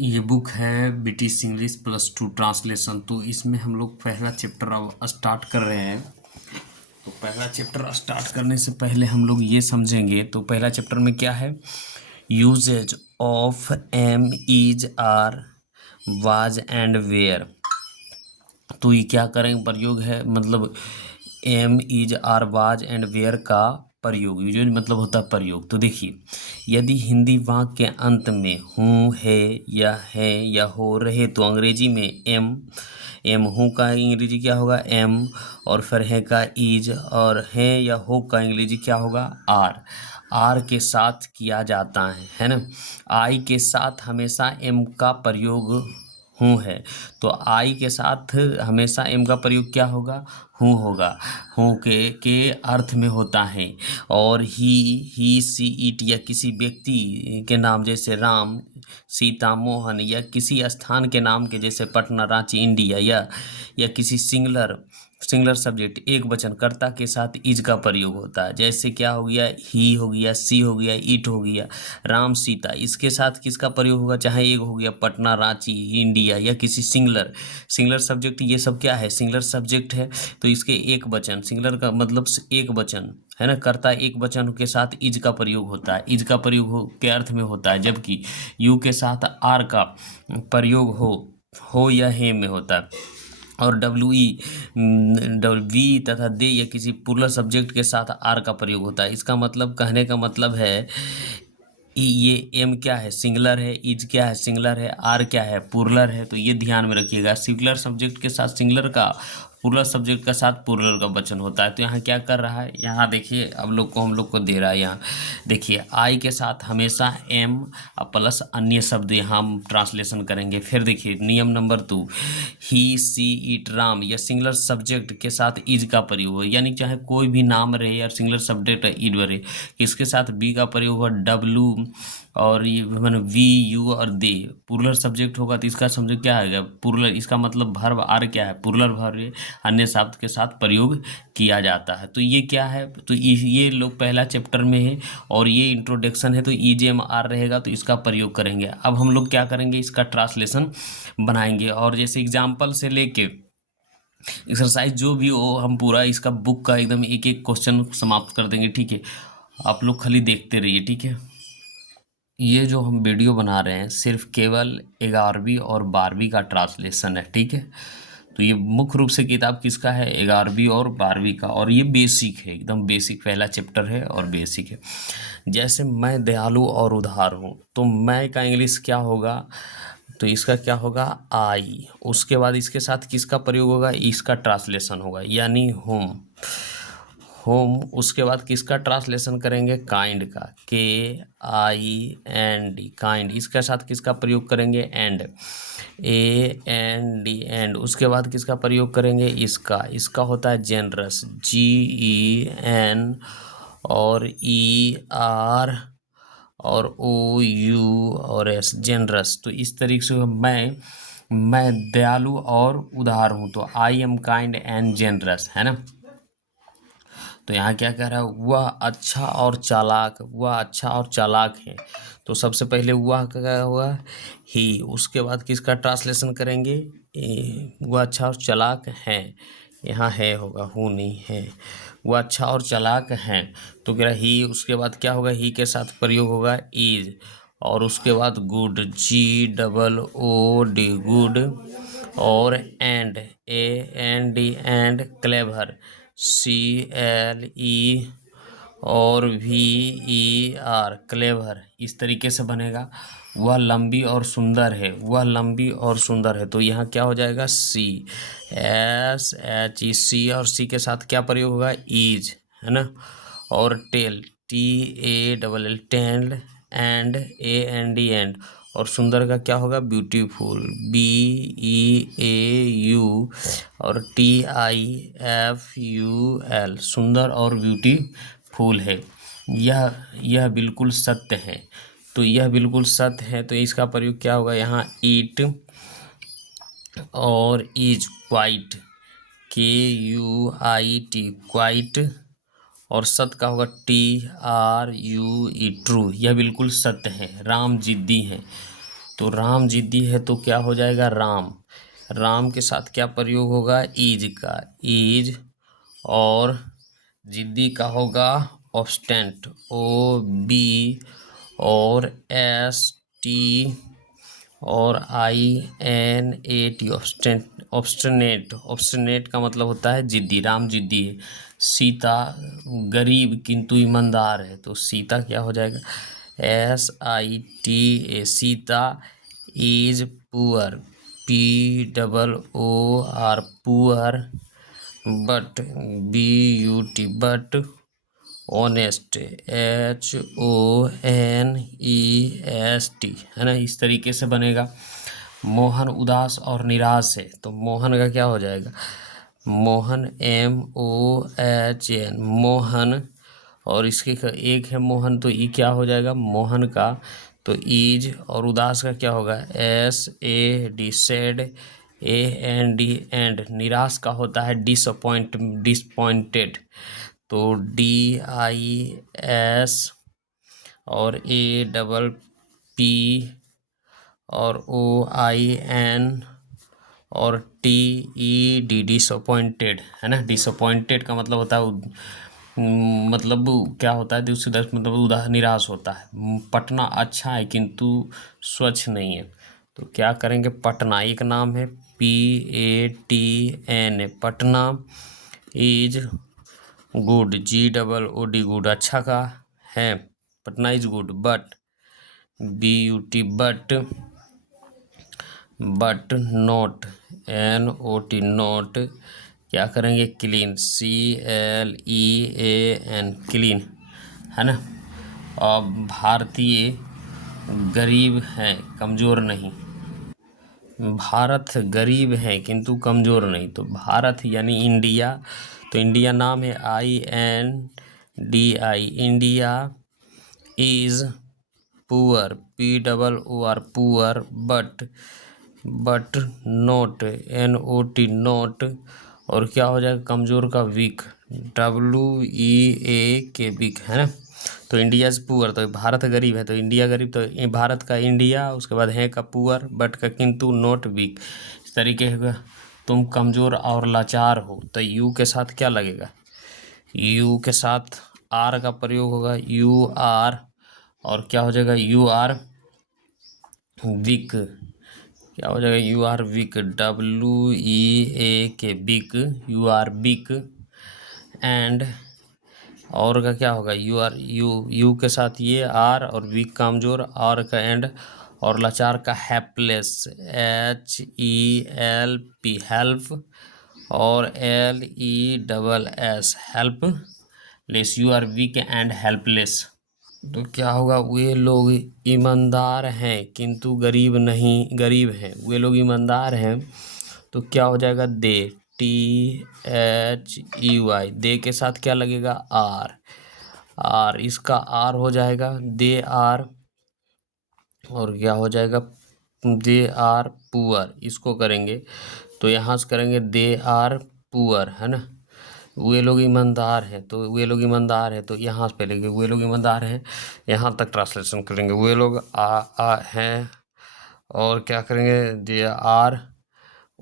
ये बुक है British English +2 translation. तो इसमें हम लोग पहला चैप्टर अब स्टार्ट कर रहे हैं। तो पहला चैप्टर स्टार्ट करने से पहले हम लोग ये समझेंगे। तो पहला चैप्टर में क्या है? Uses of am, is, are, was and were. तो ये क्या करेंगे? प्रयोग है, मतलब एम, इज, आर, वाज एंड वेयर का प्रयोग। यूज मतलब होता है प्रयोग। तो देखिए, यदि हिंदी वाक्य के अंत में हूँ, है या हो रहे, तो अंग्रेजी में एम हूँ का अंग्रेजी क्या होगा? एम। और फिर है का इज, और है या हो का अंग्रेजी क्या होगा? आर के साथ किया जाता है ना। आई के साथ हमेशा एम का प्रयोग हूँ है। तो आई के साथ हमेशा एम का प्रयोग क्या होगा? हूँ होगा। हूँ के अर्थ में होता है। और ही सी, इट या किसी व्यक्ति के नाम जैसे राम, सीता, मोहन, या किसी स्थान के नाम के जैसे पटना, रांची, इंडिया, या किसी सिंगुलर सब्जेक्ट एक वचन कर्ता के साथ इज का प्रयोग होता है। जैसे क्या हो गया? ही हो गया, सी हो गया, इट हो गया, राम, सीता। इसके साथ किसका प्रयोग होगा? चाहे एक हो गया पटना, रांची, इंडिया, या किसी सिंगुलर सब्जेक्ट। ये सब क्या है? सिंगुलर सब्जेक्ट है। तो इसके एक वचन, सिंगुलर का मतलब एक वचन है ना, कर्ता एक वचन के साथ इज का प्रयोग होता है। इज का प्रयोग के अर्थ में होता है। जबकि यू के साथ आर का प्रयोग हो या हे में होता है। और वी तथा दे या किसी प्लूरल सब्जेक्ट के साथ आर का प्रयोग होता है। इसका मतलब, कहने का मतलब है, ये एम क्या है? सिंगुलर है। इज क्या है? सिंगुलर है। आर क्या है? प्लूरल है। तो ये ध्यान में रखिएगा, सिंगुलर सब्जेक्ट के साथ सिंगुलर का, प्लूरल सब्जेक्ट का साथ प्लूरल का वचन होता है। तो यहाँ क्या कर रहा है? यहाँ देखिए, हम लोग को दे रहा है। यहाँ देखिए, आई के साथ हमेशा एम प्लस अन्य शब्द यहाँ हम ट्रांसलेशन करेंगे। फिर देखिए नियम number 2, he, she, it, Ram या सिंगुलर सब्जेक्ट के साथ इज का प्रयोग हो, यानी चाहे कोई भी नाम रहे या सिंगुलर सब्जेक्ट इज रहे, इसके साथ बी का प्रयोग होगा, डब्लू, और ये मैंने वी, यू और दे। प्लूरल सब्जेक्ट होगा तो इसका सब्जेक्ट क्या आएगा? प्लूरल। इसका मतलब वर्ब आर क्या है? प्लूरल वर्ब अन्य शब्द के साथ प्रयोग किया जाता है। तो ये क्या है? तो ये लोग पहला चैप्टर में है और ये इंट्रोडक्शन है। तो ईजेम आर रहेगा तो इसका प्रयोग करेंगे। अब हम लोग क्या करेंगे? इसका ट्रांसलेशन बनाएंगे, और जैसे एग्जाम्पल से लेके एक्सरसाइज जो भी हो, हम पूरा इसका बुक का एकदम एक एक क्वेश्चन समाप्त कर देंगे। ठीक है, आप लोग खाली देखते रहिए। ठीक है, ये जो हम वीडियो बना रहे हैं सिर्फ केवल 11वीं और 12वीं का ट्रांसलेशन है। ठीक है, तो ये मुख्य रूप से किताब किसका है? 11वीं और 12वीं का। और ये बेसिक है, एकदम बेसिक पहला चैप्टर है और बेसिक है। जैसे मैं दयालु और उदार हूँ, तो मैं का इंग्लिश क्या होगा? तो इसका क्या होगा? आई। उसके बाद इसके साथ किसका प्रयोग होगा? इसका ट्रांसलेशन होगा, यानी होम। उसके बाद किसका ट्रांसलेशन करेंगे? काइंड का, KIND, काइंड। इसके साथ किसका प्रयोग करेंगे? And, AND, and. उसके बाद किसका प्रयोग करेंगे? इसका होता है जेनरस, GEN, और ER, और OU और S, जेनरस। तो इस तरीके से मैं दयालु और उदार हूँ, तो I am kind and generous, है ना। तो यहाँ क्या कह रहा है? वह अच्छा और चालाक है। तो सबसे पहले वह क्या हुआ? ही। उसके बाद किसका ट्रांसलेशन करेंगे? वह अच्छा और चालाक है। यहाँ है होगा, हूँ नहीं है। वह अच्छा और चालाक है। तो कह रहा ही। उसके बाद क्या होगा? ही के साथ प्रयोग होगा इज। और उसके बाद गुड, GOOD, गुड। और and, AND, and. Clever, CLE, और VER, क्लेवर। इस तरीके से बनेगा। वह लंबी और सुंदर है, वह लंबी और सुंदर है। तो यहाँ क्या हो जाएगा? CSHEC, और सी के साथ क्या प्रयोग होगा? इज, है ना। और tail, TALL, tailed, and, AND, and. और सुंदर का क्या होगा? ब्यूटीफुल, BEAU, और TIFUL, सुंदर और ब्यूटीफुल है। यह बिल्कुल सत्य है। तो यह बिल्कुल सत्य है, तो इसका प्रयोग क्या होगा? यहाँ इट और इज, क्वाइट, QUIT, क्वाइट। और सत्य का होगा TRUE, ट्रू। यह बिल्कुल सत्य है। राम जिद्दी हैं। तो राम जिद्दी है तो क्या हो जाएगा राम। राम के साथ क्या प्रयोग होगा इज का, इज। और जिद्दी का होगा ऑब्स्टेंट, ओ बी और एस टी और आई एन ए टी, ऑब्स्टेंट, ऑब्स्टनेट। ऑब्स्टनेट का मतलब होता है जिद्दी, राम जिद्दी है। सीता गरीब किंतु ईमानदार है, तो सीता क्या हो जाएगा S I T A, Sita is poor, P double O R, poor. But, B U T, but. Honest, H O N E S T, है ना, इस तरीके से बनेगा। मोहन उदास और निराश है, तो मोहन का क्या हो जाएगा Mohan, M O H N, Mohan. और इसके एक है मोहन, तो ई क्या हो जाएगा मोहन का, तो ईज। और उदास का क्या होगा S A D, sad, A N D, and. निराश का होता है डिसअपॉइंटेड, तो डी आई एस और ए डबल पी और ओ आई एन और टी ई डी, डिसअपॉइंटेड, है ना। डिसअपॉइंटेड का मतलब होता है मतलब क्या होता है दूसरी तरफ, मतलब निराश होता है। पटना अच्छा है किंतु स्वच्छ नहीं है, तो क्या करेंगे पटना, एक नाम है P A T N, Patna is good, G double O D, good, अच्छा का है, Patna is good. But, B U T, but not, N O T, not. क्या करेंगे clean, C L E A N, clean, है ना। अब भारतीय गरीब हैं कमज़ोर नहीं, भारत गरीब है किंतु कमज़ोर नहीं, तो भारत यानी इंडिया, तो इंडिया नाम है I N D I, India is poor, P double O R, poor. But not, N O T, not. और क्या हो जाएगा कमज़ोर का week, W E A K, week, है ना। तो इंडिया इज पुअर, तो भारत गरीब है, तो इंडिया गरीब, तो भारत का इंडिया, उसके बाद है का पुअर, बट का किंतु, नोट वीक, इस तरीके का। तुम कमज़ोर और लाचार हो, तो यू के साथ क्या लगेगा यू के साथ आर का प्रयोग होगा, यू आर। और क्या हो जाएगा यू आर वीक, क्या हो जाएगा you are weak, W E A K, weak, you are weak. And और का क्या होगा यू आर, यू के साथ ये आर, और वीक कमजोर, आर का एंड। और लाचार का helpless, H E L P, help. और L E double S, help less, you are weak and helpless. तो क्या होगा वे लोग ईमानदार हैं किंतु गरीब नहीं, गरीब हैं वे लोग ईमानदार हैं, तो क्या हो जाएगा दे, टी एच ई वाई, दे के साथ क्या लगेगा आर, आर, इसका आर हो जाएगा दे आर। और क्या हो जाएगा दे आर पुअर, इसको करेंगे तो यहाँ से करेंगे दे आर पुअर, है ना। वे लोग ईमानदार हैं, तो वे लोग ईमानदार हैं, तो यहाँ से पहले वे लोग ईमानदार हैं, यहाँ तक ट्रांसलेशन करेंगे, वे लोग आ हैं। और क्या करेंगे दे आर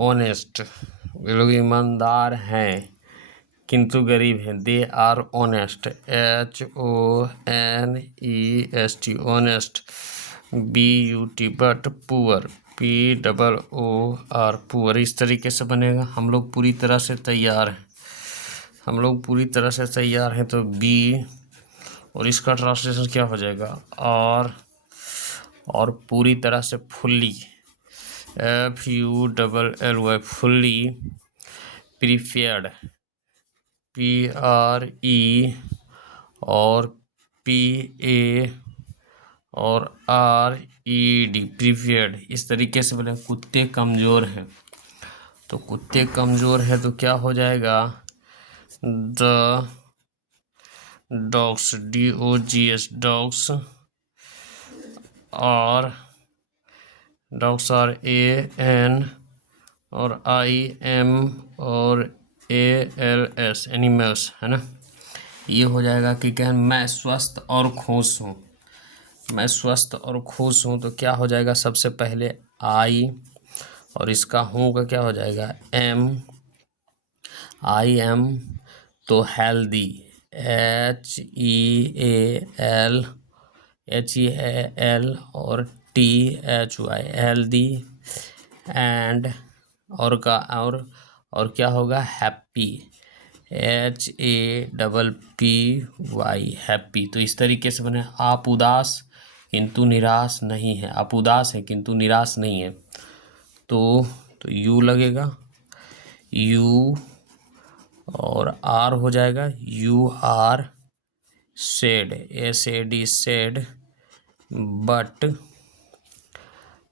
ऑनेस्ट, वे लोग ईमानदार हैं किंतु गरीब हैं, they are honest, H O N E S T, honest. B U T, but poor, P double O R, poor. इस तरीके से बनेगा। हम लोग पूरी तरह से तैयार हैं, हम लोग पूरी तरह से तैयार हैं, तो बी और इसका ट्रांसलेशन क्या हो जाएगा और पूरी तरह से fully, F U double L Y, fully prepared, P R E और पी ए और आर ई डी, प्रिपेयर्ड। इस तरीके से बोले कुत्ते कमज़ोर हैं, तो कुत्ते कमज़ोर हैं तो क्या हो जाएगा the dogs, D O G S, dogs और डॉग्स आर ए एन और आई एम और ए एल एस, एनिमल्स, है ना। ये हो जाएगा कि क्या मैं स्वस्थ और खुश हूँ, मैं स्वस्थ और खुश हूँ, तो क्या हो जाएगा, सबसे पहले आई, और इसका हूँ का क्या हो जाएगा, एम, आई एम, तो हेल्दी, HEAL, HEAL, और THY, हेल्दी, एंड, और क्या होगा, हैप्पी, HAPPY, हैप्पी। तो इस तरीके से बने, आप उदास किंतु निराश नहीं है, आप उदास है किंतु निराश नहीं है, तो यू लगेगा, यू, और आर हो जाएगा, you are sad, SAD, sad, but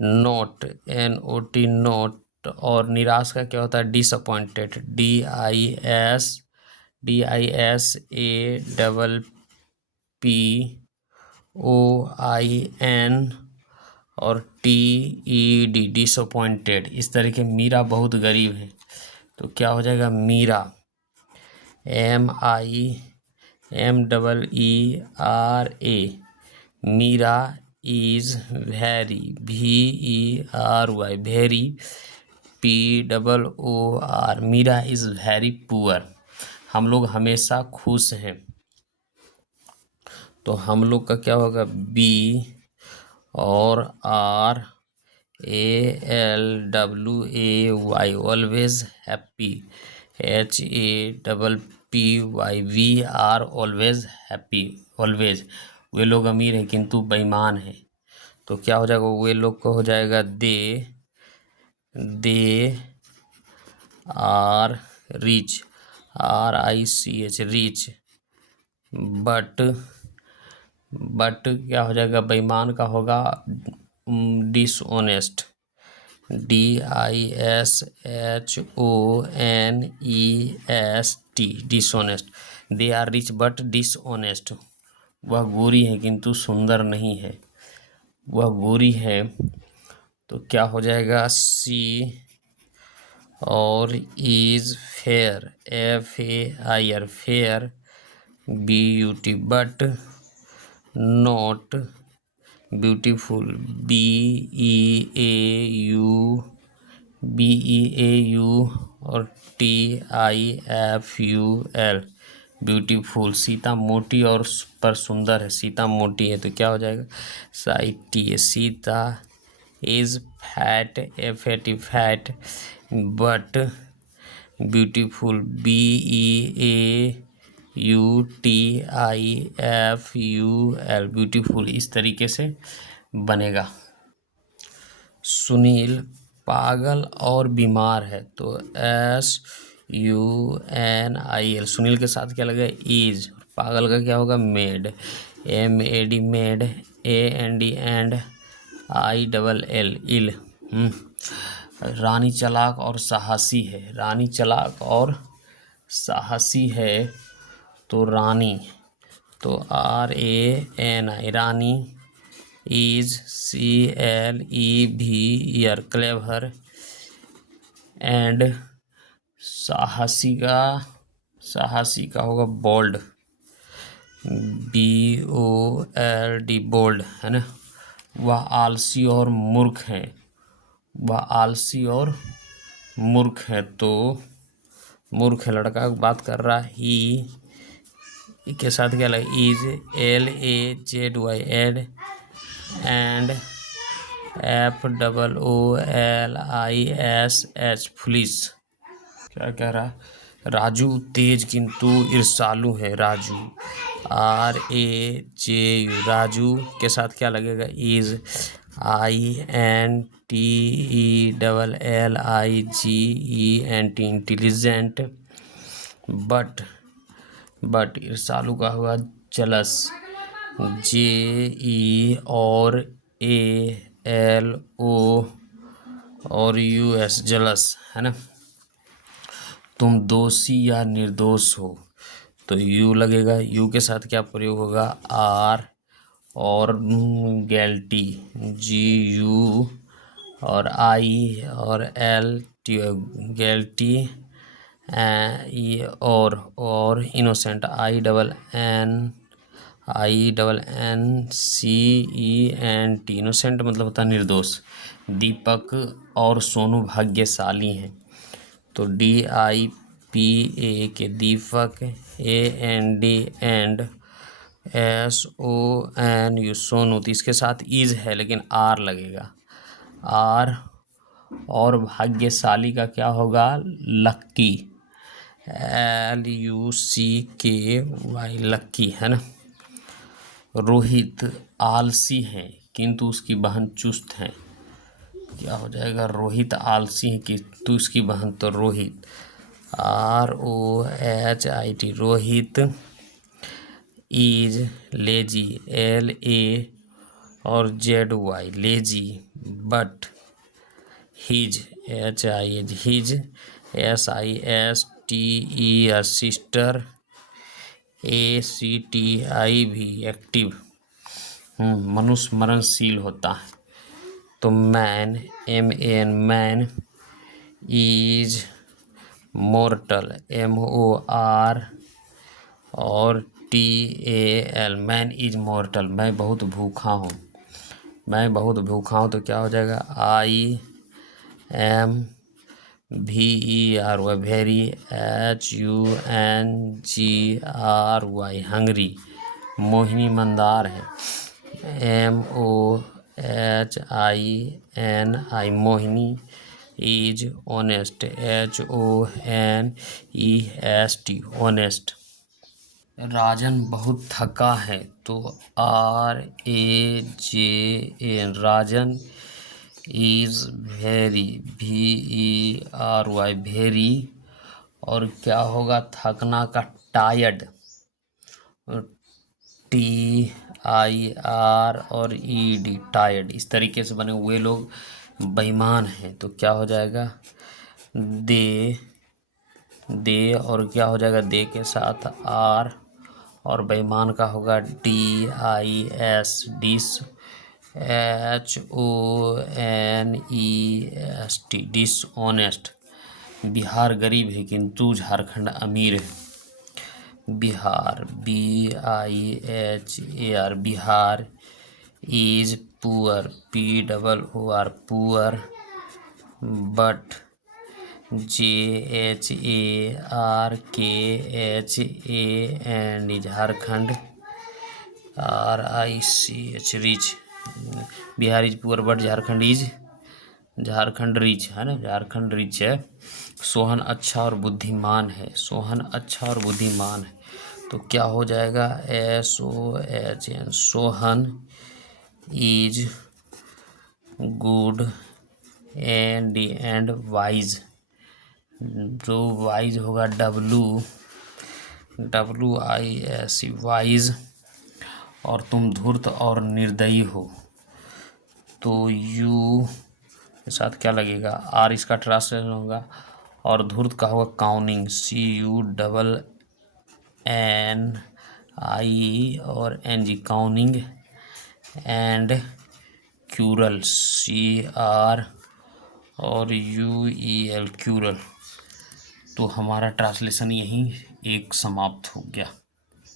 not, NOT, not, और निराश का क्या होता है, डिसअपॉइंटेड, DISAPPOIN, और TED, डिसअपॉइंटेड। इस तरह के मीरा बहुत गरीब है, तो क्या हो जाएगा, Meera, MIMEERA, Meera is very, VERY, very, POOR, Meera is very poor, हम लोग हमेशा खुश हैं, तो हम लोग का क्या होगा, B, और RALWAY, always happy, HAPPY, we are always happy, always. वे लोग अमीर हैं किंतु बेईमान हैं, तो क्या हो जाएगा, वे लोग को हो जाएगा, they are rich, RICH, rich, but क्या हो जाएगा, बेईमान का होगा, dishonest, DISHONEST, dishonest, they are rich but dishonest, वह गोरी है किंतु सुंदर नहीं है, वह गोरी है, तो क्या हो जाएगा, सी, और is fair, FAIR, fair, beauty, but not beautiful, BEAU, और TIFUL, ब्यूटीफुल। सीता मोटी और पर सुंदर है, सीता मोटी है, तो क्या हो जाएगा, SITA, Sita is fat, FAT, fat, but beautiful, BEAUTIFUL, beautiful. इस तरीके से बनेगा। सुनील पागल और बीमार है, तो SUNIL, सुनील के साथ क्या लगेगा, इज, पागल का क्या होगा, made, MAD, made, AND, and, ILL, इल। रानी चालाक और साहसी है, रानी चालाक और साहसी है, तो रानी, तो RANI, Rani is, CLEVER, clever, and साहसी का होगा, बोल्ड, BOLD, बोल्ड, है ना। वह आलसी और मूर्ख है, वह आलसी और मूर्ख है, तो मूर्ख है, लड़का बात कर रहा, ही के साथ क्या लगा, is, LAZY, and, and FOOLISH, foolish. क्या कह रहा, राजू तेज किंतु ईर्ष्यालु है, राजू, RAJU, राजू के साथ क्या लगेगा, इज, INTELLIGENT, इंटेलिजेंट, बट ईर्ष्यालु का हुआ, जलस, JE, और ALO, और US, जलस, है ना। तुम दोषी या निर्दोष हो, तो यू लगेगा, यू के साथ क्या प्रयोग होगा, R, और गैल्टी, GU, और I, और LT, गैल्टी, और इनोसेंट, INNOCENT, INNCENT, इनोसेंट मतलब होता है निर्दोष। दीपक और सोनू भाग्यशाली हैं, तो DIPA के दीपक, AND एंड SONU सोनू, तो इसके साथ इज है लेकिन R लगेगा, R। और भाग्यशाली का क्या होगा, लक्की, LUCKY, लक्की है ना। रोहित आलसी हैं किंतु उसकी बहन चुस्त हैं, क्या हो जाएगा, रोहित आलसी है किंतु उसकी बहन, तो Rohit, ROHIT, Rohit. Is lazy, LA और ZY, lazy, but his, HIJ, his, SISTER, sister, ACTI भी, एक्टिव। मनुष्य मरणशील होता है, तो man, MAN, man. Is mortar, MOR और TAL, मैन इज मोर्टल, मैं बहुत भूखा हूँ, मैं बहुत भूखा हूँ, तो क्या हो जाएगा, IMVERY, very, HUNGRY, hungry. Mohini ईमानदार है, MOHINI, Mohini. Is honest, HONEST, honest. Rajan बहुत थका है, तो RAJN, Rajan. Is very, VERY, very. और क्या होगा थकना का, टायर्ड, TIR और ED, टायर्ड। इस तरीके से बने हुए लोग बेईमान हैं, तो क्या हो जाएगा, दे, और क्या हो जाएगा, दे के साथ R, और बेईमान का होगा DIS, dis, HONEST, dishonest. Bihar गरीब है किंतु झारखंड अमीर है, Bihar, BIHAR, Bihar. Is poor, POOR, poor, but JHARKHAND, Jharkhand, RICH, rich. Bihar is poor but Jharkhand is, Jharkhand rich है ना, झारखंड रिच है। सोहन अच्छा और बुद्धिमान है, सोहन अच्छा और बुद्धिमान है, तो क्या हो जाएगा, SOHN, Sohan. Is good and wise, जो वाइज होगा WISE, वाइज। और तुम धूर्त और निर्दयी हो, तो U के साथ क्या लगेगा, R, इसका ट्रांसलेशन होगा। और धूर्त का होगा काउनिंग, CUNNI और NG, काउनिंग। एंड क्यूरल, CR और UEL, क्यूरल। तो हमारा ट्रांसलेशन यहीं एक समाप्त हो गया।